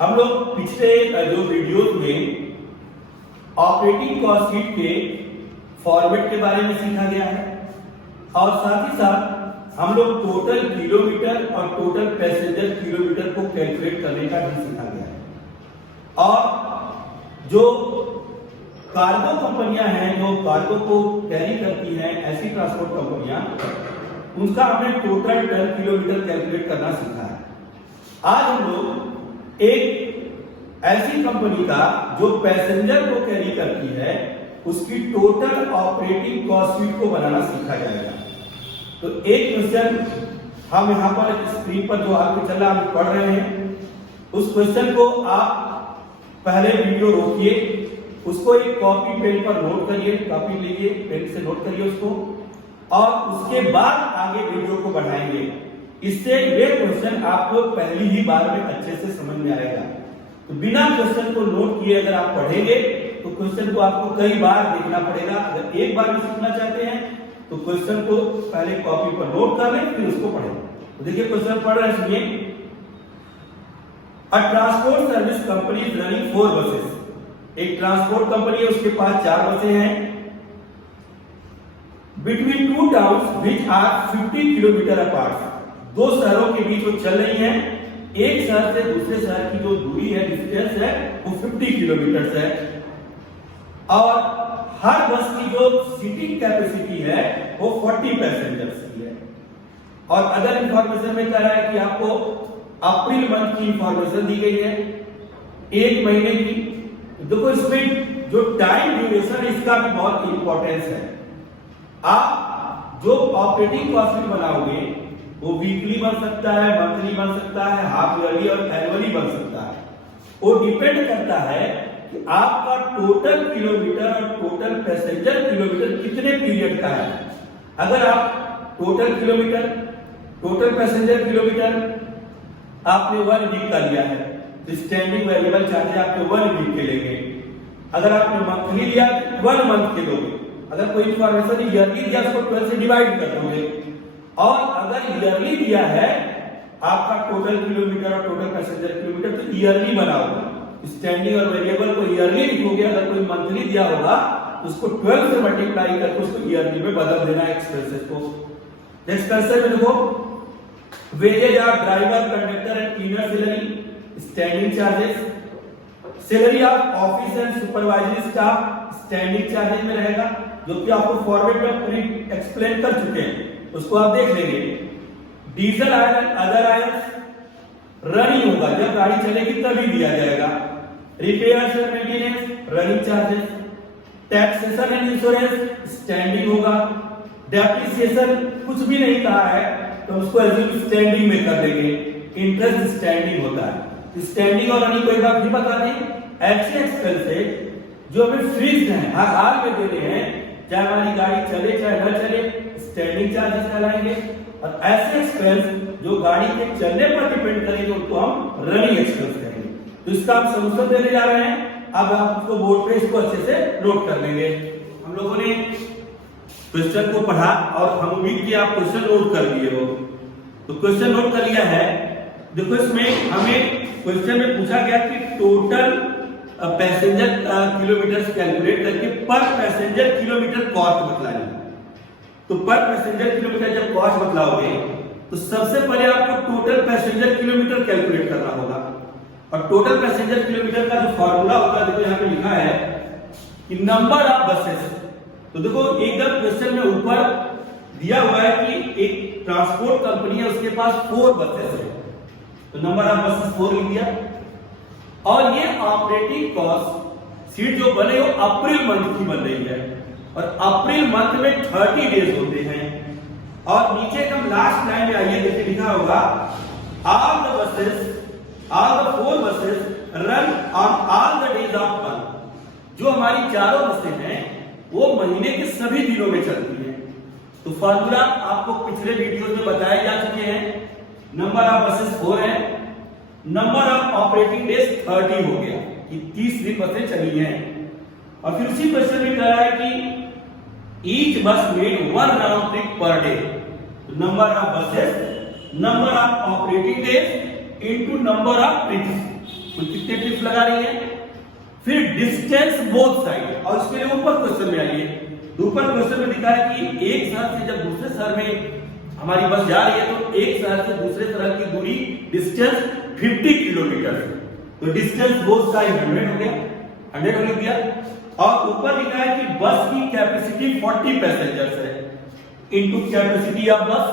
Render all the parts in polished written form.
हम लोग पिछले जो वीडियोस में ऑपरेटिंग कॉस्ट शीट के फॉर्मेट के बारे में सीखा गया है और साथ ही साथ हम लोग टोटल किलोमीटर और टोटल पैसेंजर किलोमीटर को कैलकुलेट करने का भी सीखा गया है। और जो कार्गो कंपनियां हैं जो कार्गो को कैरी करती हैं, ऐसी ट्रांसपोर्ट कंपनियां, उनका हमने टोटल टन किलोमीटर कैलकुलेट करना सीखा है। आज हम लोग एक ऐसी कंपनी का जो पैसेंजर को कैरी करती है उसकी टोटल ऑपरेटिंग कॉस्ट शीट को बनाना सीखा जाएगा। तो एक क्वेश्चन हम यहाँ पर स्क्रीन पर जो आपके चल रहा है पढ़ रहे हैं, उस क्वेश्चन को आप पहले वीडियो रोकिए, उसको एक कॉपी पेन पर नोट करिए, कॉपी लीजिए, पेन से नोट करिए उसको, और उसके बाद आगे वीडियो को बढ़ाएंगे। इससे ये क्वेश्चन आपको पहली ही बार में अच्छे से समझ में आएगा। तो बिना क्वेश्चन को नोट किए अगर आप पढ़ेंगे तो क्वेश्चन को आपको कई बार देखना पड़ेगा। अगर एक बार में सीखना चाहते हैं तो क्वेश्चन को पहले कॉपी पर नोट कर लें, फिर उसको पढ़ें। तो देखिए क्वेश्चन पढ़ रहे हैं, सुनिए। A transport service company is running 4 buses. एक ट्रांसपोर्ट कंपनी है, उसके पास 4 बसें हैं। Between 2 towns which are 50 kilometre apart. 2 शहरों के बीच वो चल रही हैं। एक शहर से दूसरे शहर की जो दूरी है, डिस्टेंस है, वो 50 किलोमीटर है। और हर बस की जो सीटिंग कैपेसिटी है वो 40 पैसेंजर्स की है। और अदर इंफॉर्मेशन में कह रहा है कि आपको अप्रैल मंथ की इंफॉर्मेशन दी गई है, 1 महीने की। देखो इसमें जो टाइम ड्यूरेशन है इसका भी बहुत इंपॉर्टेंस है। आप जो ऑपरेटिंग कॉस्ट शीट बनाओगे वो वीकली बन सकता है, मंथली बन सकता है, हाफ ईयरली और एनुअली बन सकता है। वो डिपेंड करता है कि आपका टोटल किलोमीटर और टोटल पैसेंजर किलोमीटर कितने पीरियड का है। अगर आप total kilometre, total passenger kilometre आपने 1 वीक का लिया है तो स्टैंडिंग वेरिएबल चार्ज आपके 1 वीक के लेंगे। अगर आपने मंथली लिया 1 मंथ के लोगे। अगर कोई इंफॉर्मेशन ईयरली दिया उसको 12 से डिवाइड कर दोगे। और अगर ईयरली दिया है आपका टोटल किलोमीटर और टोटल पैसेंजर किलोमीटर तो ईयरली बनाओगे। स्टैंडिंग और वेरिएबल को ईयरली लिखोगे। अगर कोई मंथली दिया होगा तो उसको 12 से मल्टीप्लाई करके उसको ईयरली में बदल देना है एक्सपेंसेस को। नेक्स्ट कंसेप्ट में देखो, wages of driver, conductor and cleaner salary, standing charges. Salary of office and supervisory staff standing charges में रहेगा, जो कि आपको फॉर्मेट में पूरी एक्सप्लेन कर चुके हैं, उसको आप देख लेंगे। Diesel oil and other oils running होगा, जब गाड़ी चलेगी तभी दिया जाएगा। Repairs and maintenance running charges. Taxation and insurance standing होगा। डेप्रिसिएशन कुछ भी नहीं कहा है तो उसको स्टैंडिंग में कर देंगे। इंटरेस्ट स्टैंडिंग होता है। स्टैंडिंग और रनिंग को एक बार भी बता दें। ऐसे एक्सपेंसेस जो हमें फिक्स्ड हैं, हर हाल में देने हैं, चाहे हमारी गाड़ी चले चाहे न चले, स्टैंडिंग चार्जेस कहलाएंगे। और ऐसे एक्सपेंस जो गाड़ी के चलने पर डिपेंड करेंगे उनको हम रनिंग एक्सपेंस कहेंगे। तो इसका हम सॉल्यूशन देने जा रहे हैं। अब आप उसको बोर्ड पे इसको अच्छे से नोट कर लेंगे। हम लोगों ने क्वेश्चन को पढ़ा और हम उम्मीद की आप क्वेश्चन नोट कर लिए हो। तो क्वेश्चन नोट कर लिया है। देखो इसमें हमें क्वेश्चन में पूछा गया कि टोटल पैसेंजर किलोमीटर कैलकुलेट करके पर पैसेंजर किलोमीटर कॉस्ट बतलानी। तो पर पैसेंजर किलोमीटर जब कॉस्ट बतलाओगे तो सबसे पहले आपको टोटल पैसेंजर किलोमीटर कैलकुलेट करना होगा। और टोटल पैसेंजर किलोमीटर का जो फॉर्मूला होता है, देखो यहाँ पे लिखा है कि नंबर ऑफ बसेस। तो देखो एकदम क्वेश्चन में ऊपर दिया हुआ है कि एक ट्रांसपोर्ट कंपनी है, उसके पास 4 बसेस है, तो नंबर ऑफ बसेस 4 लिख दिया। और ये ऑपरेटिंग कॉस्ट शीट जो बने वो अप्रैल मंथ की बन रही है और अप्रैल मंथ में 30 डेज होते हैं। और नीचे एकदम लास्ट लाइन में आइए, देखिए लिखा होगा all the buses, all the 4 buses run on all the days of month. जो हमारी चारों बसें हैं वो महीने के सभी दिनों में चलती हैं। तो फार्मूला आपको पिछले वीडियोस में बताए जा चुके हैं। नंबर ऑफ बसेस 4 है, नंबर ऑफ ऑपरेटिंग डेज 30 हो गया कि 30 दिन बसें चली हैं। और फिर उसी क्वेश्चन में कह रहा है कि ईच बस made 1 round trip per day. Number of buses, number of operating days into number of trips. तो कितने ट्रिप्स लगा रही है। फिर डिस्टेंस बोथ साइड, और इसके लिए ऊपर क्वेश्चन में आइए, ऊपर क्वेश्चन में लिखा है कि एक शहर से जब दूसरे शहर में हमारी बस जा रही है तो एक शहर से दूसरे शहर की दूरी डिस्टेंस 50 किलोमीटर है। तो डिस्टेंस बोथ साइड 100 हो गया, 100 हो गया। और ऊपर लिखा है कि बस की कैपेसिटी 40 पैसेंजर्स है, इनटू कैपेसिटी ऑफ बस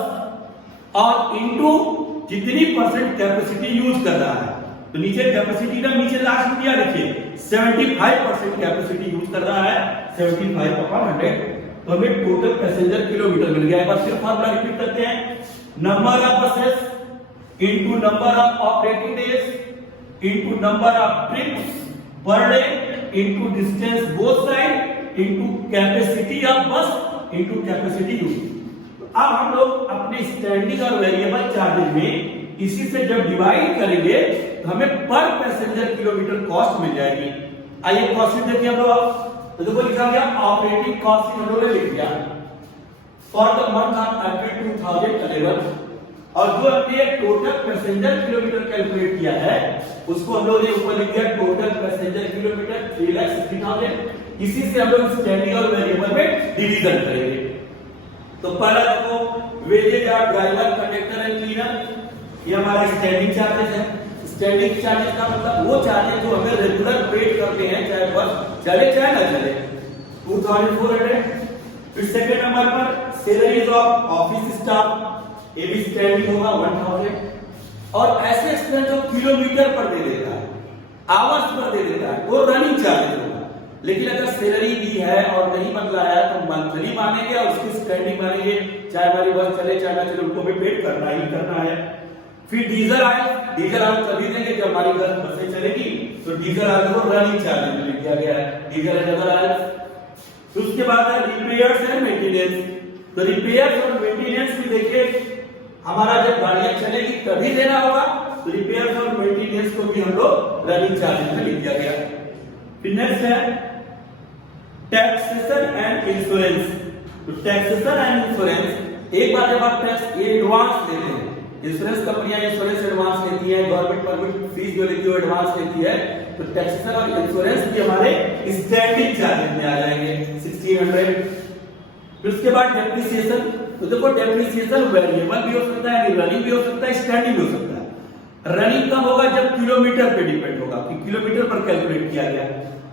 और इनटू जितनी परसेंट कैपेसिटी यूज कर रहा है। तो नीचे कैपेसिटी का नीचे लास्ट में क्या लिखिए 75% कैपेसिटी यूज कर रहा है, 75/100। तो हमें टोटल पैसेंजर किलोमीटर मिल गया। एक बार फिर फार्मूला रिपीट करते हैं, number of buses into number of operating days into number of trips per day into distance both side into capacity of बस इनटू कैपेसिटी यूज। अब हम लोग अपने स्टैंडिंग और वेरिएबल चार्जेज में इसी से जब डिवाइड करेंगे तो हमें पर पैसेंजर किलोमीटर कॉस्ट मिल जाएगी। आइए कॉस्ट देखिए हम लोग। तो देखो लिखा गया ऑपरेटिंग कॉस्ट हम लोगों ने लिख दिया for the month of April 2011, और जो हमने टोटल पैसेंजर किलोमीटर कैलकुलेट किया है उसको हम लोग ने ऊपर लिख दिया टोटल पैसेंजर किलोमीटर 3,60,000। इसी से हम लोग स्टैंडिंग और वेरिएबल में डिवीजन करेंगे। तो पहला देखो wages of driver conductor and cleaner, ये हमारा स्टैंडिंग चार्जेस है। स्टैंडिंग चार्जेस का मतलब वो चार्जेस जो हमें रेगुलर पेड करते हैं, चाहे बस चले चाहे ना चले, 2400। फिर सेकंड नंबर पर सैलरीज ऑफ ऑफिस स्टाफ, ये भी स्टैंडिंग होगा 1000। और ऐसे स्टूडेंट जो किलोमीटर पर दे देता है, आवर्स पर दे देता है, वो रनिंग चार्जेस होगा। लेकिन अगर सैलरी दी है और नहीं बदला है तो मंथली मानेंगे और उसकी स्टैंडिंग मानेंगे, चाहे हमारी बस चले चाहे ना चले, उनको भी पेड करना ही करना है। फिर डीजल ऑयल, डीजल ऑयल तभी देंगे जब हमारी बसें चलेगी, तो डीजल ऑयल को रनिंग चार्ज में लिख दिया गया है, डीजल डबल ऑयल। फिर उसके बाद है रिपेयर्स एंड मेंटेनेंस। तो रिपेयर्स और मेंटेनेंस भी देखिए हमारा जब गाड़ियां चलेगी तभी देना होगा, तो रिपेयर्स और मेंटेनेंस को भी हम लोग रनिंग चार्ज में लिख दिया गया। फिर नेक्स्ट है टैक्सेशन एंड इंश्योरेंस। तो टैक्सेशन एंड इंश्योरेंस, एक बार जब आप टैक्स एडवांस लेते हैं, इंश्योरेंस कंपनियां इंश्योरेंस एडवांस लेती है, गवर्नमेंट परमिट फीस जो लेती है एडवांस लेती है, तो टैक्सेशन और इंश्योरेंस भी हमारे स्टैंडिंग चार्जेस में आ जाएंगे 1600। फिर उसके बाद डेप्रिसिएशन। तो देखो डेप्रिसिएशन वेरिएबल भी हो सकता है, रनिंग भी हो सकता है, स्टैंडिंग भी हो सकता है। रनिंग कब होगा जब किलोमीटर पे डिपेंड होगा कि किलोमीटर पर कैलकुलेट किया गया,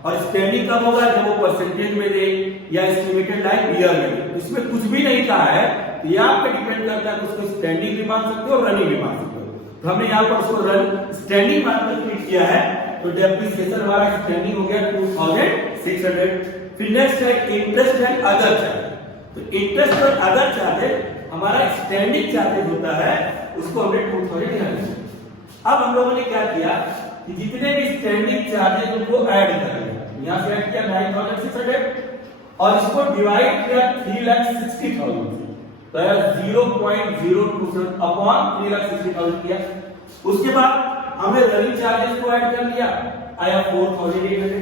और स्टैंडिंग कब होगा जब वो परसेंटेज में दे या एस्टिमेटेड लाइक ईयर में। इसमें कुछ भी नहीं कहा है, तो ये आप पे डिपेंड करता है, तो उसको स्टैंडिंग भी मान सकते हो और रनिंग भी मान सकते हो। तो हमने यहाँ पर उसको रन स्टैंडिंग मानकर ट्रीट किया है, तो डेप्रिसिएशन हमारा स्टैंडिंग हो गया 2600। फिर नेक्स्ट है इंटरेस्ट एंड अदर चार्ज। तो इंटरेस्ट और अदर चार्जेस हमारा स्टैंडिंग चार्जेस होता है, उसको हमने 2000। अब हम लोगों ने क्या किया कि जितने भी स्टैंडिंग चार्जेस उनको ऐड कर लिया, यहां से ऐड किया 9600 और इसको डिवाइड किया 3,60,000 से, तो 0.02 अपॉन 3,60,000 किया। उसके बाद हमने रनिंग चार्जेस को ऐड कर लिया, आया 4,800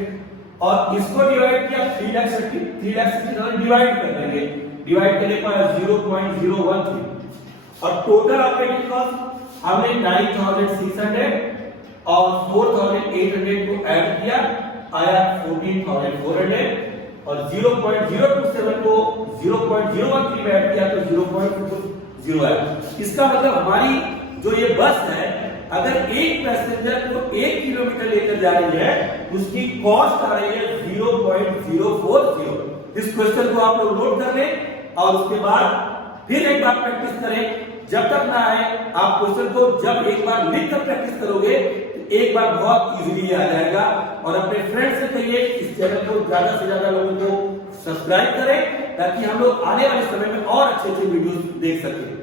और इसको डिवाइड किया 3,60,000 डिवाइड कर देंगे, डिवाइड करने पर 0.013 और टोटल ऑपरेटिंग कॉस्ट हमने 9,600 और 4,800 को ऐड किया, आया 14,400 और 0.027 को 0.013 में ऐड किया तो 0.20 आया। इसका मतलब हमारी जो ये बस है अगर एक पैसेंजर को 1 किलोमीटर लेकर जा रही है उसकी कॉस्ट आ रही है 0.040। इस क्वेश्चन को आप लोग नोट कर लें और उसके बाद फिर एक बार प्रैक्टिस करें। जब तक ना आए आप क्वेश्चन को जब एक बार लिख कर प्रैक्टिस करोगे तो एक बार बहुत इजीली आ जाएगा। और अपने फ्रेंड्स से कहिए इस चैनल को ज्यादा से ज्यादा लोगों को सब्सक्राइब करें ताकि हम लोग आने वाले समय में और अच्छे अच्छे वीडियोस देख सकें।